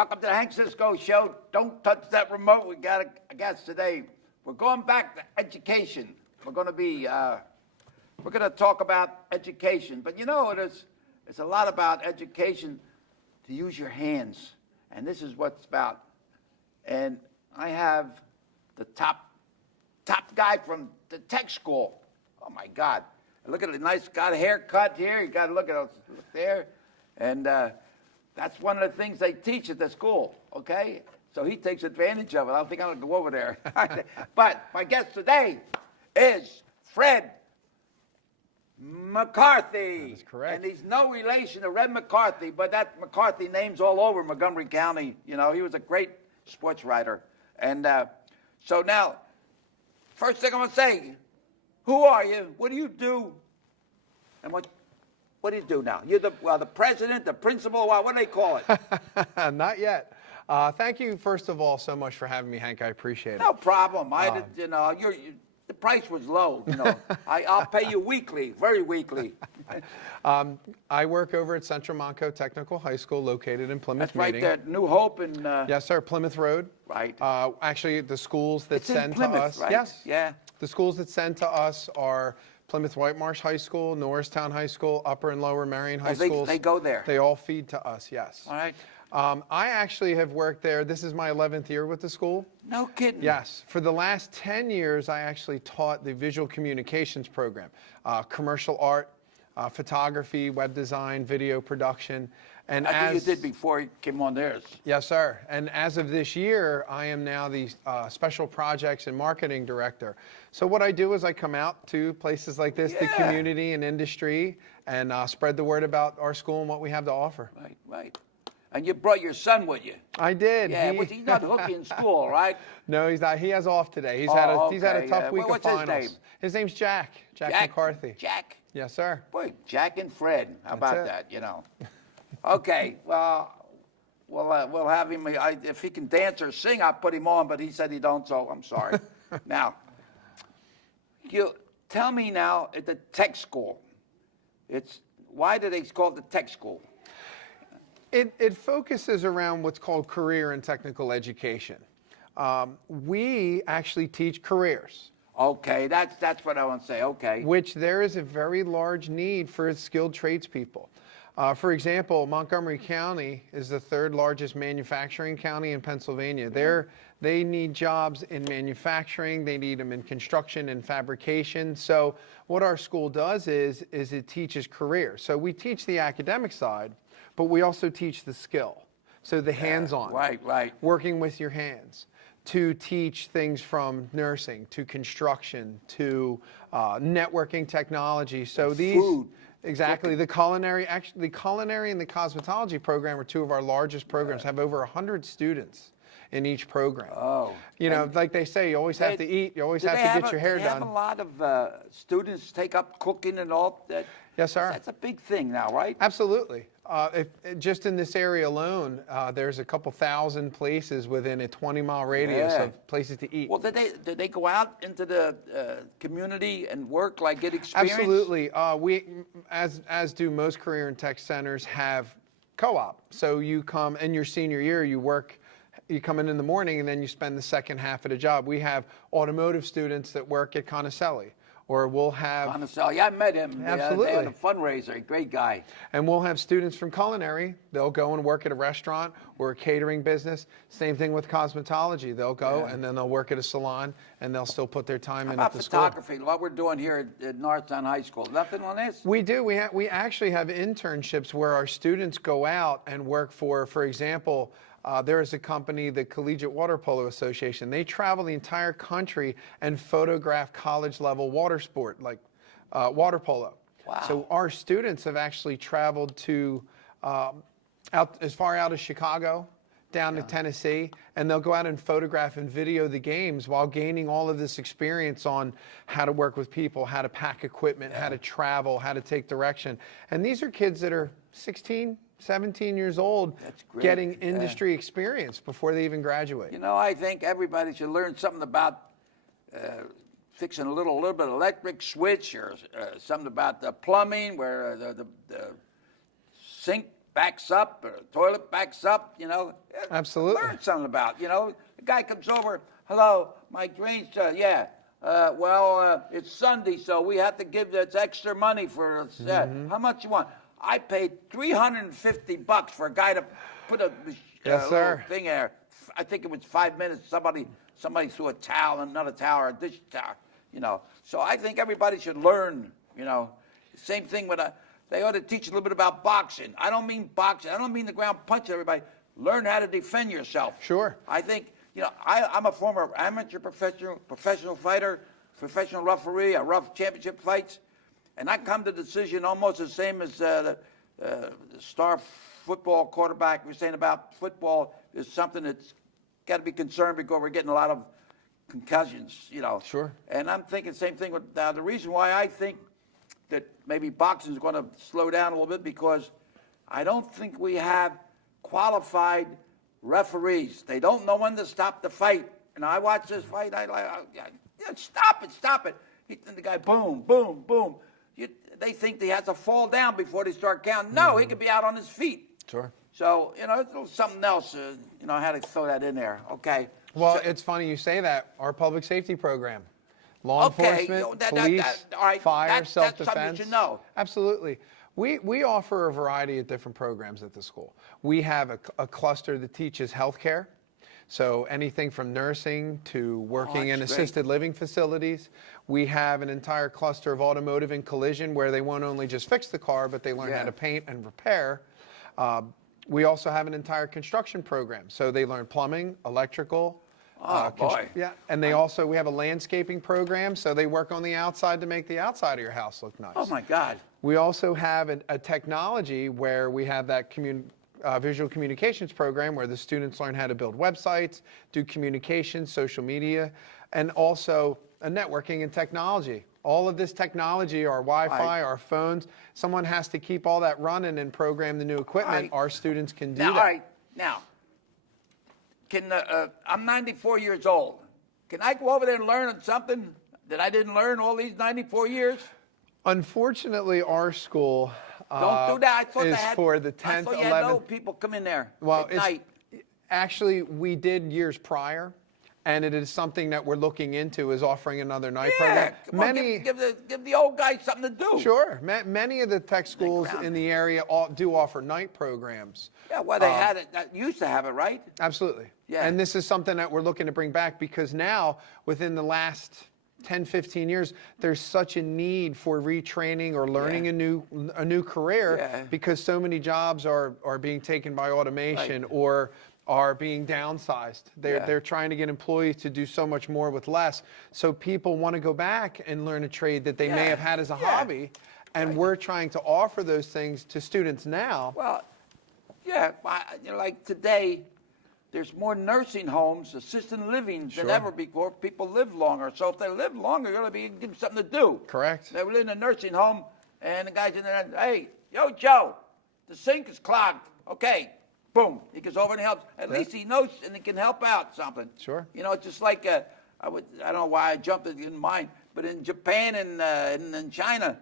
Welcome to the Hank Cisco Show. Don't touch that remote. We got a guest today. We're going back to education. We're going to talk about education. But you know, it's a lot about education to use your hands. And this is what it's about. And I have the top guy from the tech school. Oh my God. Look at the nice, got a haircut here. You got to look there. And that's one of the things they teach at the school, okay? So he takes advantage of it. I don't think I'm going to go over there. But my guest today is Fred McCarthy. That is correct. And he's no relation to Red McCarthy, but that McCarthy name's all over Montgomery County. You know, he was a great sports writer. And so now, first thing I'm going to say, who are you? What do you do? And what do you do now? You're the president, the principal, what do they call it? Not yet. Thank you, first of all, so much for having me, Hank. I appreciate it. No problem. The price was low. You know, I'll pay you weekly, very weekly. I work over at Central Montco Technical High School, located in Plymouth That's right Meeting. there, New Hope and. Yes, sir. Plymouth Road. Right. Actually, the schools that It's send in Plymouth, to us. right? Yes. Yeah. The schools that send to us are Plymouth Whitemarsh High School, Norristown High School, Upper and Lower Marion High Schools. They go there. They all feed to us. Yes. All right. I actually have worked there. This is my 11th year with the school. No kidding. Yes. For the last 10 years, I actually taught the visual communications program, commercial art, photography, web design, video production. And I think you did before you came on theirs. Yes, sir. And as of this year, I am now the special projects and marketing director. So what I do is I come out to places like this, the community and industry, and spread the word about our school and what we have to offer. Right, right. And you brought your son with you. I did. Yeah, he's not hooky in school, right? No, he's not. He has off today. He's had a tough week of finals. What's his name? His name's Jack. Jack McCarthy. Jack? Yes, sir. Boy, Jack and Fred. How That's about that, you know? Okay, well, we'll have him. If he can dance or sing, I'll put him on, but he said he don't, so I'm sorry. Now, you tell me now at the tech school, why do they call it the tech school? It focuses around what's called career and technical education. We actually teach careers. Okay, that's what I want to say. Okay. Which there is a very large need for skilled tradespeople. For example, Montgomery County is the third largest manufacturing county in Pennsylvania. They need jobs in manufacturing, they need them in construction and fabrication. So what our school does is it teaches careers. So we teach the academic side, but we also teach the skill. So the hands-on, right. Working with your hands, to teach things from nursing to construction to networking technology. So food. Exactly. The culinary and the cosmetology program are two of our largest programs, have over 100 students in each program. Oh. You know, like they say, you always have to eat, you always have to get your hair done. Do they have a lot of students take up cooking and all that? Yes, sir. That's a big thing now, right? Absolutely. Just in this area alone, there's a couple thousand places within a 20-mile radius of places to eat. Well, did they go out into the community and work, like get experience? Absolutely. We, as do most career and tech centers, have co-op. So you come in your senior year, you come in the morning, and then you spend the second half of the job. We have automotive students that work at Conocelli. Or we'll have... Conocelli, I met him. Absolutely. They had a fundraiser, great guy. And we'll have students from culinary. They'll go and work at a restaurant or a catering business. Same thing with cosmetology. They'll go and then they'll work at a salon and they'll still put their time in at the school. How about photography? What we're doing here at Norristown High School. Nothing on this? We do. We actually have internships where our students go out and work for example, there is a company, the Collegiate Water Polo Association. They travel the entire country and photograph college-level water sport, like water polo. Wow. So our students have actually traveled to out as far out as Chicago, down to Tennessee, and they'll go out and photograph and video the games while gaining all of this experience on how to work with people, how to pack equipment, how to travel, how to take direction. And these are kids that are 16, 17 years old, getting industry experience before they even graduate. You know, I think everybody should learn something about fixing a little bit of electric switch or something about the plumbing, where the sink backs up or the toilet backs up, you know. Absolutely. Learn something about, you know. The guy comes over, hello, my drain's, yeah. It's Sunday, so we have to give this extra money for how much you want? I paid $350 for a guy to put a Yes, little sir. thing there. I think it was 5 minutes. Somebody threw a towel, another towel, or a dish towel, you know. So I think everybody should learn, you know. Same thing with they ought to teach a little bit about boxing. I don't mean boxing. I don't mean the ground punch everybody. Learn how to defend yourself. Sure. I think, you know, I'm a former amateur professional fighter, professional referee. I rough championship fights. And I come to the decision almost the same as the star football quarterback was saying about football is something that's got to be concerned because we're getting a lot of concussions, you know. Sure. And I'm thinking the same thing with the reason why I think that maybe boxing is going to slow down a little bit because I don't think we have qualified referees. They don't know when to stop the fight. And I watch this fight, stop it. The guy, boom, boom, boom. They think he has to fall down before they start counting. No, he could be out on his feet. Sure. So, you know, it's a little something else, you know, I had to throw that in there, okay? Well, So- it's funny you say that. Our public safety program, law enforcement, police, all right, fire, self-defense. That's something you should know. Absolutely. We offer a variety of different programs at the school. We have a cluster that teaches healthcare. So anything from nursing to working in that's assisted living facilities. We have an entire cluster of automotive and collision where they won't only just fix the car, but they learn how to paint and repair. We also have an entire construction program. So they learn plumbing, electrical. Boy. Yeah, and we have a landscaping program, so they work on the outside to make the outside of your house look nice. Oh, my God. We also have a technology where we have that visual communications program where the students learn how to build websites, do communications, social media, and also networking and technology. All of this technology, our Wi-Fi, our phones, someone has to keep all that running and program the new equipment. Our students can do that. All right, now, I'm 94 years old. Can I go over there and learn something that I didn't learn all these 94 years? Unfortunately, our school Don't do that. I thought is they had, for the I 10th, thought you had no 11th. people come in there Well, at night. actually, we did years prior, and it is something that we're looking into is offering another night Yeah, program. come on, give the old guys something to do. Sure. Many of the tech schools in the area do offer night programs. Yeah, well, they had it, used to have it, right? Absolutely. Yeah. And this is something that we're looking to bring back because now, within the last 10, 15 years, there's such a need for retraining or learning a new career because so many jobs are being taken by automation or are being downsized. They're trying to get employees to do so much more with less. So people want to go back and learn a trade that they may have had as a hobby. And we're trying to offer those things to students now. Well, yeah, you know, like today, there's more nursing homes, assisted living than ever before. People live longer. So if they live longer, you're going to be give them something to do. Correct. They were in a nursing home, and the guy's in there, hey, yo, Joe, the sink is clogged. Okay, boom. He goes over and helps. At least he knows, and he can help out something. Sure. You know, it's just like, I don't know why I jumped it in mind, but in Japan and in China,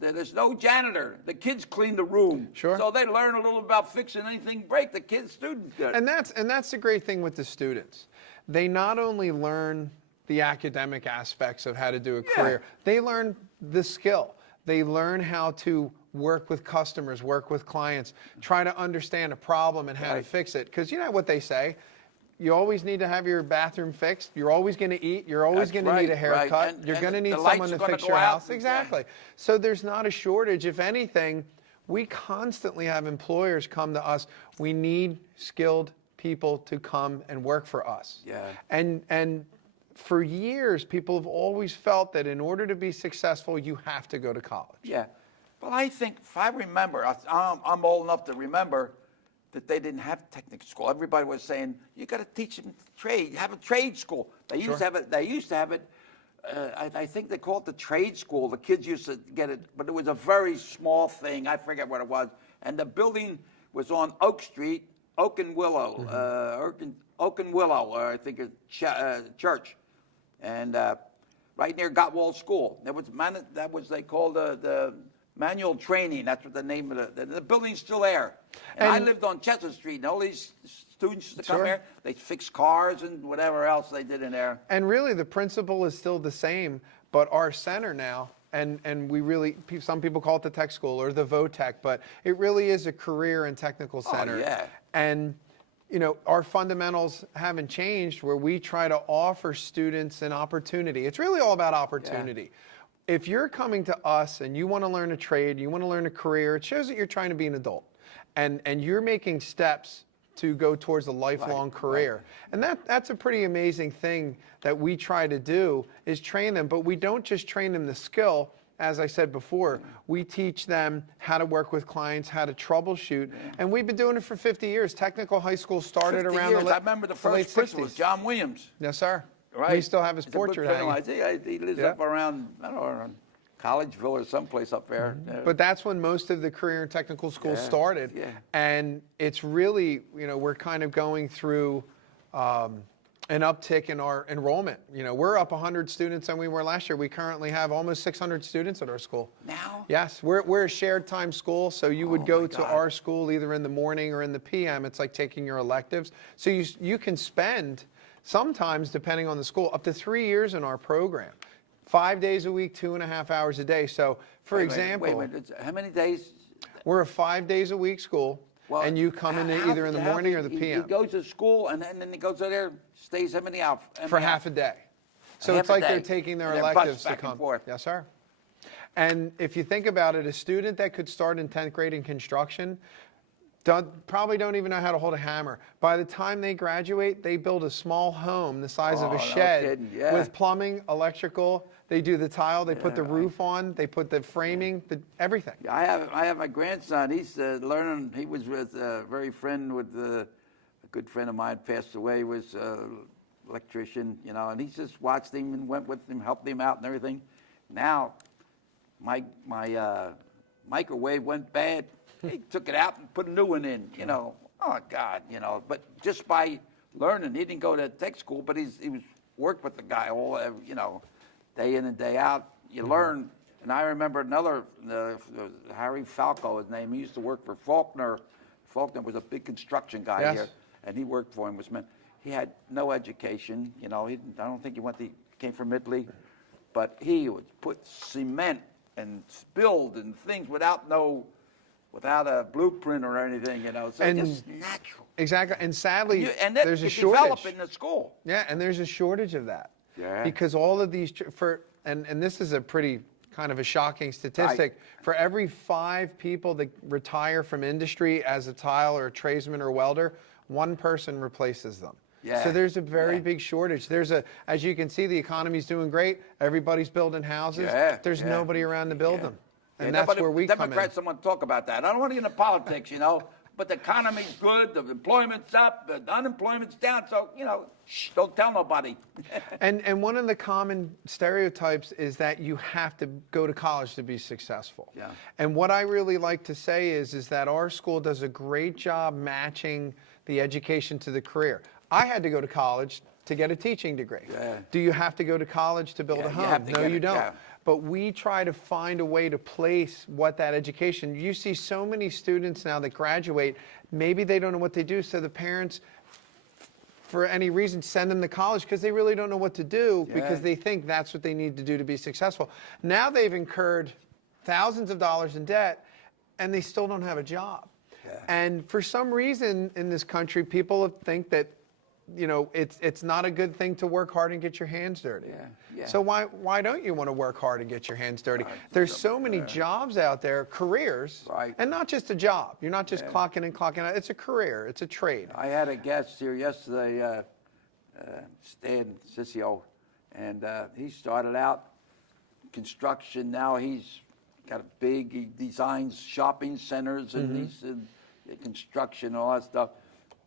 there's no janitor. The kids clean the room. Sure. So they learn a little about fixing anything break. The students do. And that's the great thing with the students. They not only learn the academic aspects of how to do a career, they learn the skill. They learn how to work with customers, work with clients, try to understand a problem and how to fix it. Because you know what they say, you always need to have your bathroom fixed. You're always going to eat. You're always going to need a haircut. Right. You're going to need the someone lights to are gonna fix go your out. house. Exactly. So there's not a shortage. If anything, we constantly have employers come to us. We need skilled people to come and work for us. Yeah. And for years, people have always felt that in order to be successful, you have to go to college. Yeah. Well, I think, if I remember, I'm old enough to remember that they didn't have technical school. Everybody was saying, you got to teach them trade, have a trade school. They used to have it. They used to have it. I think they called it the trade school. The kids used to get it, but it was a very small thing. I forget what it was. And the building was on Oak Street, Oak and Willow, Oak and Willow, I think it's church, and right near Gottwald School. That was they called the Manual training, that's what the name of the building's still there. And I And- lived on Chestnut Street, and all these students used to come Sure. there. They fix cars and whatever else they did in there. And really, the principle is still the same, but our center now, and we really, some people call it the tech school or the VOTech, but it really is a career and technical center. yeah. And, you know, our fundamentals haven't changed where we try to offer students an opportunity. It's really all about opportunity. If you're coming to us and you want to learn a trade, you want to learn a career, it shows that you're trying to be an adult. And you're making steps to go towards a lifelong career. And that's a pretty amazing thing that we try to do is train them, but we don't just train them the skill. As I said before, we teach them how to work with clients, how to troubleshoot, and we've been doing it for 50 years. Technical high school started 50 around years. the I remember the late first principal was 60s. John Williams. Yes, sir. Right. We still have his He's a good portrait friend of hanging. mine. He lives Yeah. up around, I don't know, around Collegeville or someplace up there. Yeah. But that's when most of the career and technical schools Yeah, started. yeah. And it's really, you know, we're kind of going through an uptick in our enrollment. You know, we're up 100 students than we were last year. We currently have almost 600 students at our school. Now? Yes, we're a shared time school, so you would Oh, go my to God. our school either in the morning or in the PM. It's like taking your electives. So you can spend, sometimes, depending on the school, up to 3 years in our program. 5 days a week, 2.5 hours a day. So, for Wait a example, minute. How many days? we're a 5 days a week school, Well, and you come in how- either in the how- morning or the he PM goes to school and then he goes there, stays how many hours? for half a day. So Half it's a like they're day, taking their and they're electives bused to back and come. forth. Yes, sir. And if you think about it, a student that could start in 10th grade in construction probably don't even know how to hold a hammer. By the time they graduate, they build a small home the size of Oh, a no shed kidding, yeah. with plumbing, electrical. They do the tile, they put the roof on, they put the framing, everything. I have my grandson. He's learning. He was with a very friend with a good friend of mine passed away. Was electrician, you know, and he just watched him and went with him, helped him out and everything. Now, my microwave went bad. He took it out and put a new one in. You know, oh God, you know. But just by learning, he didn't go to tech school, but he was worked with the guy all, you know, day in and day out. You learn. And I remember another, Harry Falco, his name. He used to work for Faulkner. Faulkner was a big construction guy Yes. here, and he worked for him. He had no education. You know, I don't think he came from Italy, but he would put cement and build and things without a blueprint or anything. You know, so And- just natural. Exactly. And sadly, And that there's a you develop shortage. in the school. Yeah, and there's a shortage of that. Yeah. Because all of these, and this is a pretty kind of a shocking statistic. For every 5 people that retire from industry as a tile or a tradesman or welder, 1 person replaces them. Yeah. So there's a very Yeah. big shortage. As you can see, the economy's doing great. Everybody's building houses. Yeah, There's yeah. nobody around to build them. And Yeah, that's where we come in. Democrats don't want to talk about that. I don't want to get into politics, you know. But the economy's good, the employment's up, the unemployment's down. So, you know, don't tell nobody. And one of the common stereotypes is that you have to go to college to be successful. Yeah. And what I really like to say is that our school does a great job matching the education to the career. I had to go to college to get a teaching degree. Yeah. Do you have to go to college to build Yeah, a you home? have to No, get you it, don't. yeah. But we try to find a way to place what that education. You see so many students now that graduate, maybe they don't know what they do, so the parents, for any reason, send them to college because they really don't know what to do because Yeah. they think that's what they need to do to be successful. Now they've incurred thousands of dollars in debt and they still don't have a job. Yeah. And for some reason in this country, people think that, you know, it's not a good thing to work hard and get your hands dirty. Yeah, yeah. So why don't you want to work hard and get your hands dirty? There's so many jobs out there, careers, Right. and not just a job. You're not just clocking in, clocking out. It's a career. It's a trade. I had a guest here yesterday, Stan Cisco, and he started out construction. Now he's got he designs shopping centers and he's in construction and all that stuff.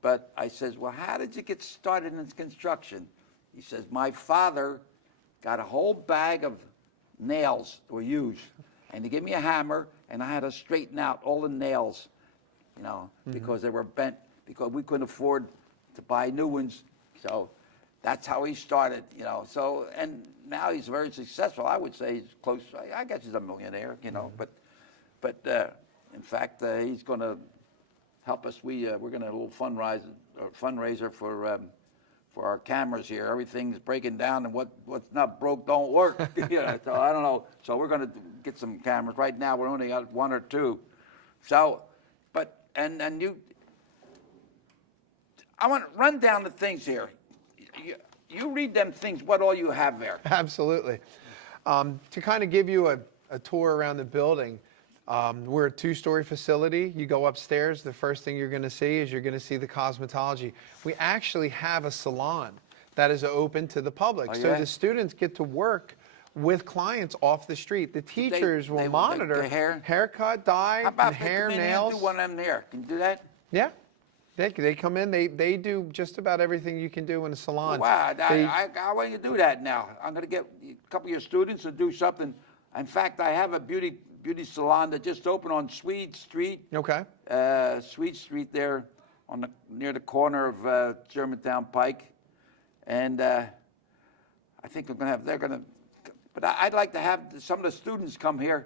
But I says, well, how did you get started in construction? He says, my father got a whole bag of nails that were used, and he gave me a hammer, and I had to straighten out all the nails, you know, because they were bent, because we couldn't afford to buy new ones. So that's how he started, you know. So, and now he's very successful. I would say he's close, I guess he's a millionaire, you know, but But in fact, he's going to help us. We're going to have a little fundraiser for our cameras here. Everything's breaking down, and what's not broke don't work. So I don't know. So we're going to get some cameras. Right now, we're only got one or two. So, but and you, I want to run down the things here. You read them things. What all you have there? Absolutely. To kind of give you a tour around the building. We're a 2-story facility. You go upstairs, the first thing you're going to see is you're going to see the cosmetology. We actually have a salon that is open to the public. Oh, yeah? So the students get to work with clients off the street. The teachers will monitor haircut, dye, How about and hair, they come in nails. and do one of them there? Can you do that? Yeah. They come in, they do just about everything you can do in a salon. Wow, I want you to do that now. I'm going to get a couple of your students to do something. In fact, I have a beauty salon that just opened on Swede Street. Okay. Swede Street there near the corner of Germantown Pike. And I think they're going to, but I'd like to have some of the students come here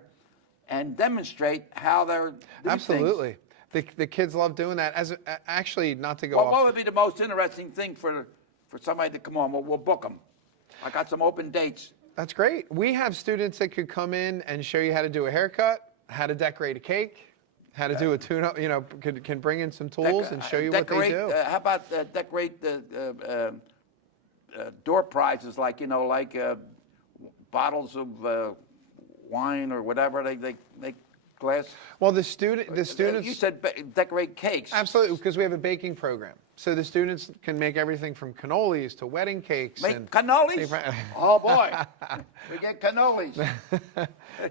and demonstrate how they're doing Absolutely. things. The kids love doing that. Actually, not to go What off. would be the most interesting thing for somebody to come on? We'll book them. I got some open dates. That's great. We have students that could come in and show you how to do a haircut, how to decorate a cake, how to do a tune-up, can bring in some tools and show you what they do. How about decorate the door prizes, like bottles of wine or whatever they glass? Well, the students. You said decorate cakes. Absolutely, because we have a baking program. So the students can make everything from cannolis to wedding cakes. Make cannolis? Oh, boy. We get cannolis.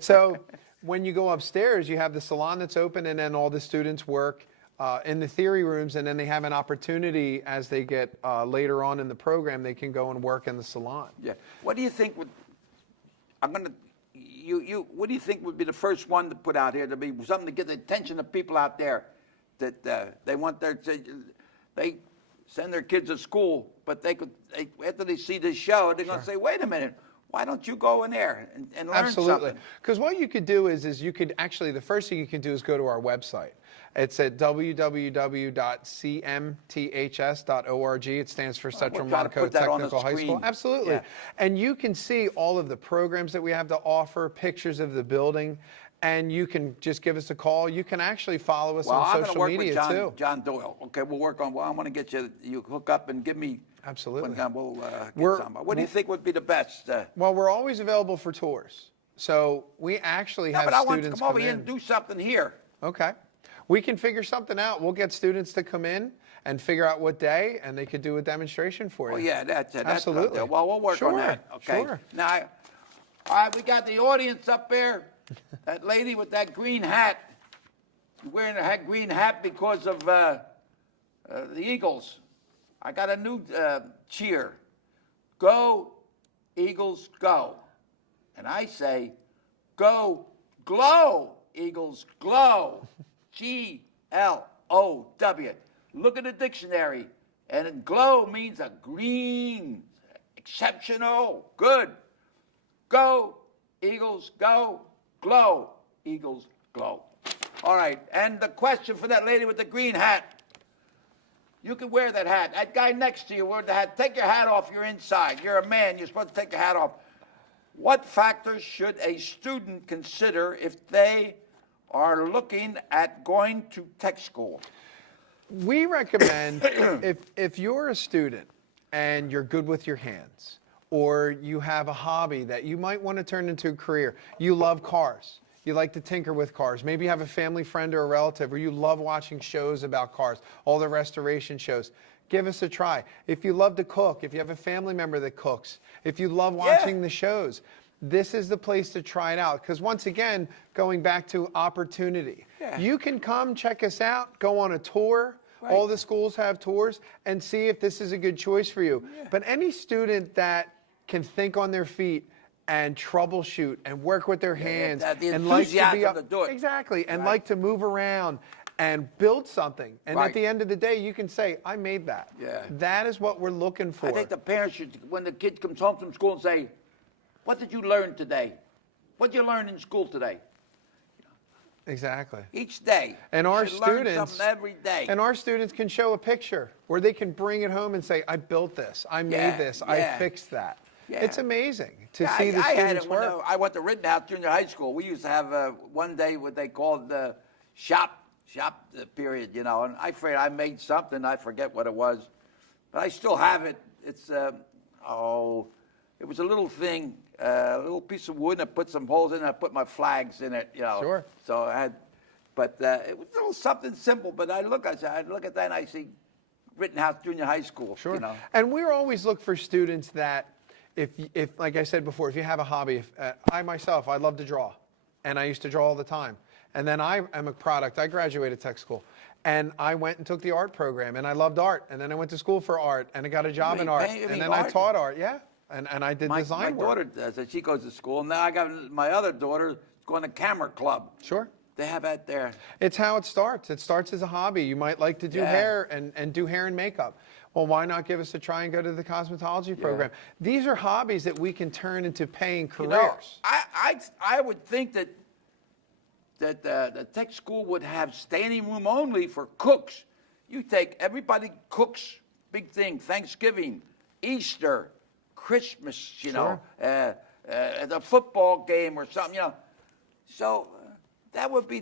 So when you go upstairs, you have the salon that's open, and then all the students work in the theory rooms, and then they have an opportunity as they get later on in the program, they can go and work in the salon. Yeah. What do you think would, what do you think would be the first one to put out here to be something to get the attention of people out there that they want they send their kids to school, but after they see this show, they're going to say, wait a minute, why don't you go in there and learn Absolutely. something? Because what you could do is you could actually, the first thing you can do is go to our website. It's at www.cmths.org. It stands for Central Montco Technical High School. Absolutely. Yeah. And you can see all of the programs that we have to offer, pictures of the building, and you can just give us a call. You can actually follow us on social media too. John Doyle. Okay, we'll work on. Well, I'm going to get you hook up and give me. Absolutely. We'll get some. What do you think would be the best? Well, we're always available for tours. So we actually have but I students want to come over here and do something here. Okay. We can figure something out. We'll get students to come in and figure out what day, and they could do a demonstration for you. Oh, yeah, that's it. Absolutely. Well, we'll work on that. Okay. Sure. Now, all right, we got the audience up there. That lady with that green hat, wearing a green hat because of the Eagles. I got a new cheer. Go, Eagles, go. And I say, go, glow, Eagles, glow. G-L-O-W. Look at the dictionary. And glow means a green, exceptional, good. Go, Eagles, go. Glow, Eagles, glow. All right, and the question for that lady with the green hat. You can wear that hat. That guy next to you wear the hat. Take your hat off, you're inside. You're a man, you're supposed to take your hat off. What factors should a student consider if they are looking at going to tech school? We recommend if you're a student and you're good with your hands, or you have a hobby that you might want to turn into a career, you love cars, you like to tinker with cars, maybe you have a family friend or a relative, or you love watching shows about cars, all the restoration shows, give us a try. If you love to cook, if you have a family member that cooks, if you love watching the shows, this is the place to try it out. Because once again, going back to opportunity, you can come check us out, go on a tour. Right. All the schools have tours, and see if this is a good choice for you. But any student that can think on their feet and troubleshoot and work with their hands and like to be up, exactly, and like to move around and build something. And at the end of the day, you can say, I made that. That is what we're looking for. I think the parents should, when the kid comes home from school, and say, what did you learn today? What did you learn in school today? Exactly. Each day. And You our should learn students, something every day. and our students can show a picture where they can bring it home and say, I built this, I made this, I yeah. fixed that. Yeah. It's amazing to Yeah, see the I had students it when work. I went to Rittenhouse Junior High School. We used to have one day what they called the shop period, you know. And I made something. I forget what it was, but I still have it. It's it was a little thing, a little piece of wood. And I put some holes in it. I put my flags in it, you know. Sure. So I had, but it was a little something simple. But I look at that and I see Rittenhouse Junior High School. Sure. You know. And we always look for students that, if like I said before, if you have a hobby, I myself, I love to draw, and I used to draw all the time. And then I am a product. I graduated tech school, and I went and took the art program, and I loved art. And then I went to school for art, and I got a job in art. And then I taught art, yeah. And I did design work. My daughter does. She goes to school. Now I got my other daughter going to camera club. Sure. They have that there. It's how it starts. It starts as a hobby. You might like to do hair and do hair and makeup. Well, why not give us a try and go to the cosmetology program? These are hobbies that we can turn into paying careers. You know, I would think that the tech school would have standing room only for cooks. You take everybody cooks, big thing, Thanksgiving, Easter, Christmas, you know, the football game or something, you know. So that would be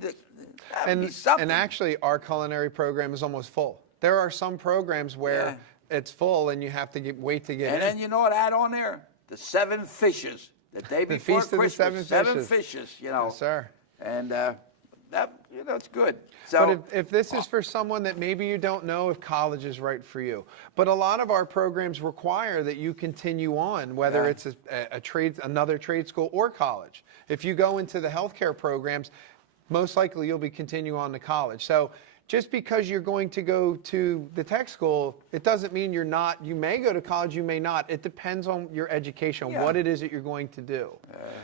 something. And actually, our culinary program is almost full. There are some programs where it's full and you have to wait to get in. And then you know what I had on there? The 7 fishes. The day before Feast of the Christmas. 7 fishes, you know. Yes, sir. And that, you know, it's good. So, but if this is for someone that maybe you don't know if college is right for you, but a lot of our programs require that you continue on, whether it's a trade, another trade school or college. If you go into the healthcare programs, most likely you'll be continue on to college. So just because you're going to go to the tech school, it doesn't mean you're not. You may go to college, you may not. It depends on your education, what it is that you're going to do.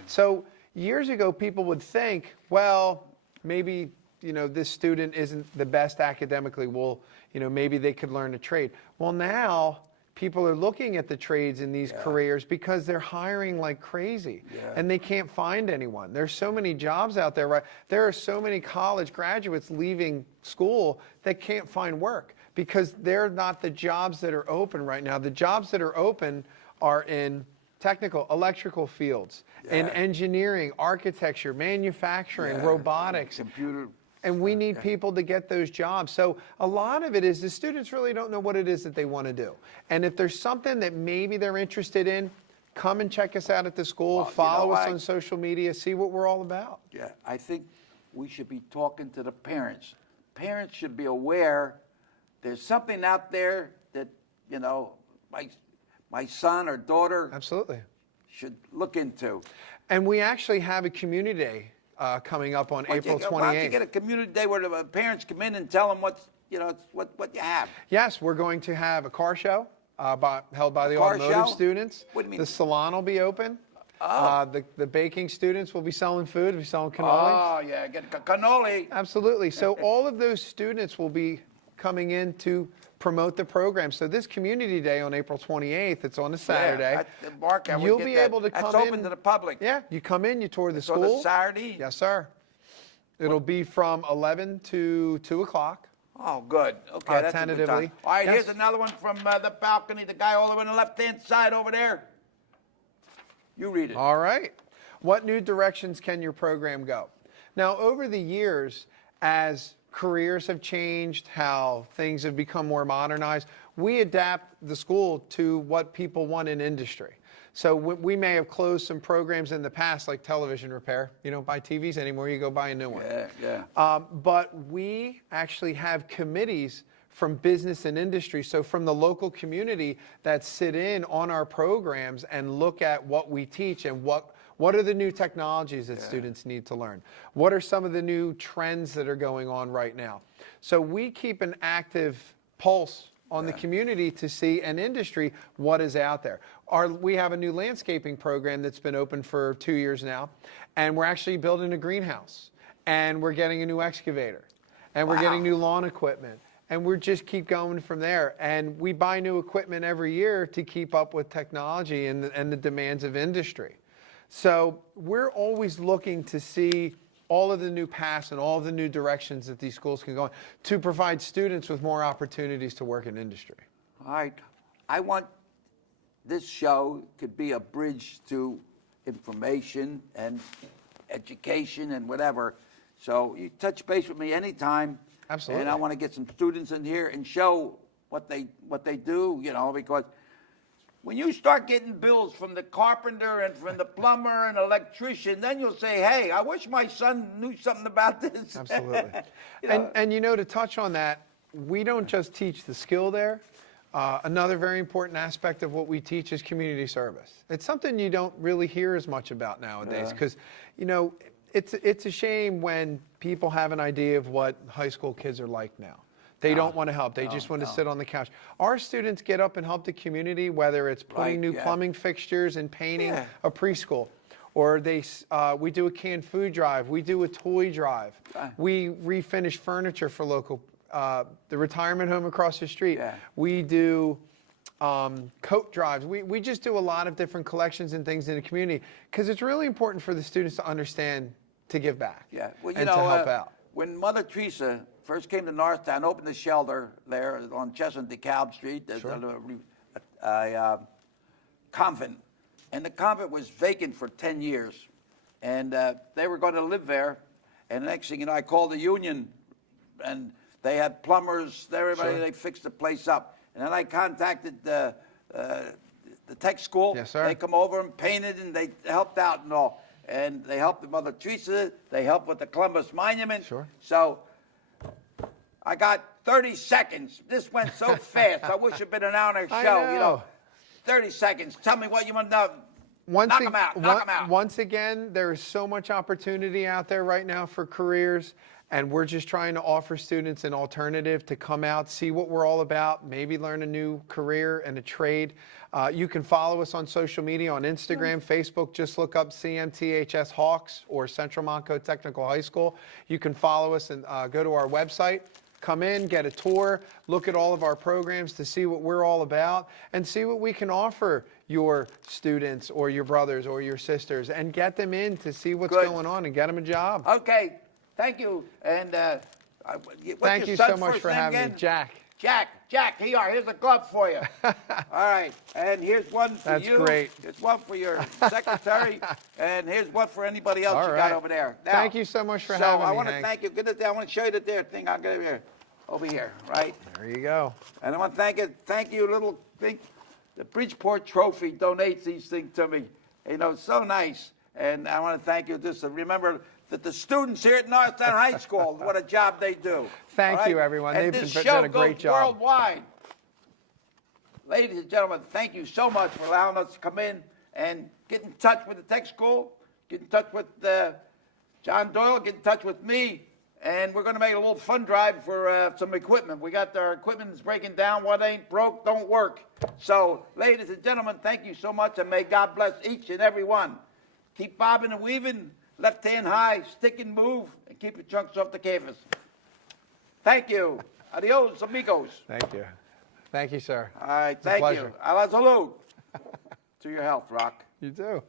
So years ago, people would think, well, maybe, you know, this student isn't the best academically. Well, you know, maybe they could learn a trade. Well, now people are looking at the trades in these careers because they're hiring like crazy and they can't find anyone. There's so many jobs out there, right? There are so many college graduates leaving school that can't find work because they're not the jobs that are open right now. The jobs that are open are in technical, electrical fields, in engineering, architecture, manufacturing, robotics, computer. And we need people to get those jobs. So a lot of it is the students really don't know what it is that they want to do. And if there's something that maybe they're interested in, come and check us out at the school, follow us on social media, see what we're all about. Yeah, I think we should be talking to the parents. Parents should be aware there's something out there that, you know, my son or daughter Absolutely. should look into. And we actually have a community day coming up on April 28th. Why don't you get a community day where the parents come in and tell them what's, you know, what you have? Yes, we're going to have a car show held by the car automotive show? students. What do you mean? The salon will be open. The baking students will be selling food, will be selling cannoli. Oh, yeah, get cannoli. Absolutely. So all of those students will be coming in to promote the program. So this community day on April 28th, it's on a Saturday. Mark, You'll be able to come in. That's open to the public. Yeah, you come in, you tour the It's school. on a Saturday? Yes, sir. It'll be from 11 to 2 o'clock. Oh, good. Okay, that's tentatively. a good time. All right, Yes. here's another one from the balcony, the guy all the way on the left-hand side over there. You read it. All right. What new directions can your program go? Now, over the years, as careers have changed, how things have become more modernized, we adapt the school to what people want in industry. So we may have closed some programs in the past, like television repair. You don't buy TVs anymore, you go buy a new one. But we actually have committees from business and industry, so from the local community that sit in on our programs and look at what we teach and what are the new technologies that students need to learn? What are some of the new trends that are going on right now? So we keep an active pulse on the community to see an industry, what is out there. We have a new landscaping program that's been open for 2 years now, and we're actually building a greenhouse, and we're getting a new excavator, and we're getting new lawn equipment, and we're just keep going from there. And we buy new equipment every year to keep up with technology and the demands of industry. So we're always looking to see all of the new paths and all of the new directions that these schools can go in to provide students with more opportunities to work in industry. All right. I want this show could be a bridge to information and education and whatever. So you touch base with me anytime. Absolutely. And I want to get some students in here and show what they do, you know, because when you start getting bills from the carpenter and from the plumber and electrician, then you'll say, hey, I wish my son knew something about this. Absolutely. You know. And you know, to touch on that, we don't just teach the skill there. Another very important aspect of what we teach is community service. It's something you don't really hear as much about nowadays because, you know, it's a shame when people have an idea of what high school kids are like now. They don't want to help. They just want to sit on the couch. Our students get up and help the community, whether it's putting new plumbing fixtures and painting a preschool, or we do a canned food drive. We do a toy drive. We refinish furniture for local, the retirement home across the street. We do coat drives. We just do a lot of different collections and things in the community because it's really important for the students to understand to give back Well, and to help out. When Mother Teresa first came to Northtown, opened a shelter there on Chestnut DeKalb Street, there's a convent, and the convent was vacant for 10 years, and they were going to live there, and the next thing you know, I called the union, and they had plumbers, everybody, they fixed the place up, and then I contacted the tech school. Yes, sir. They come over and painted, and they helped out and all. And they helped the Mother Teresa. They helped with the Columbus Monument. So I got 30 seconds. This went so fast. I wish it'd been an hour show. You know, 30 seconds. Tell me what you want to know. Knock them out. Knock them out. Once again, there is so much opportunity out there right now for careers, and we're just trying to offer students an alternative to come out, see what we're all about, maybe learn a new career and a trade. You can follow us on social media, on Instagram, Facebook. Just look up CMTHS Hawks or Central Montco Technical High School. You can follow us and go to our website. Come in, get a tour, look at all of our programs to see what we're all about, and see what we can offer your students or your brothers or your sisters, and get them in to see what's going on and get them a job. Okay, thank you. And thank you so much for having me, Jack. Jack, here's a glove for you. All right, and here's one for you. That's great. Here's one for your secretary, and here's one for anybody else you got over there. Now, thank you so much for having me, I want to Hank. thank you. I want to show you the dare thing. I'll get over here, right? There you go. And I want to thank you, little thing. The Bridgeport Trophy donates these things to me. You know, so nice. And I want to thank you. Just to remember that the students here at Northtown High School, what a job they do. Thank you, everyone. And They've this done show a great goes job. worldwide. Ladies and gentlemen, thank you so much for allowing us to come in and get in touch with the tech school, get in touch with John Doyle, get in touch with me, and we're going to make a little fun drive for some equipment. We got our equipment that's breaking down. What ain't broke don't work. So, ladies and gentlemen, thank you so much, and may God bless each and every one. Keep bobbing and weaving. Left hand high, stick and move, and keep your chunks off the canvas. Thank you. Adios, amigos. Thank you. Thank you, sir. All right, thank you. A la salute. To your health, Rock. You too.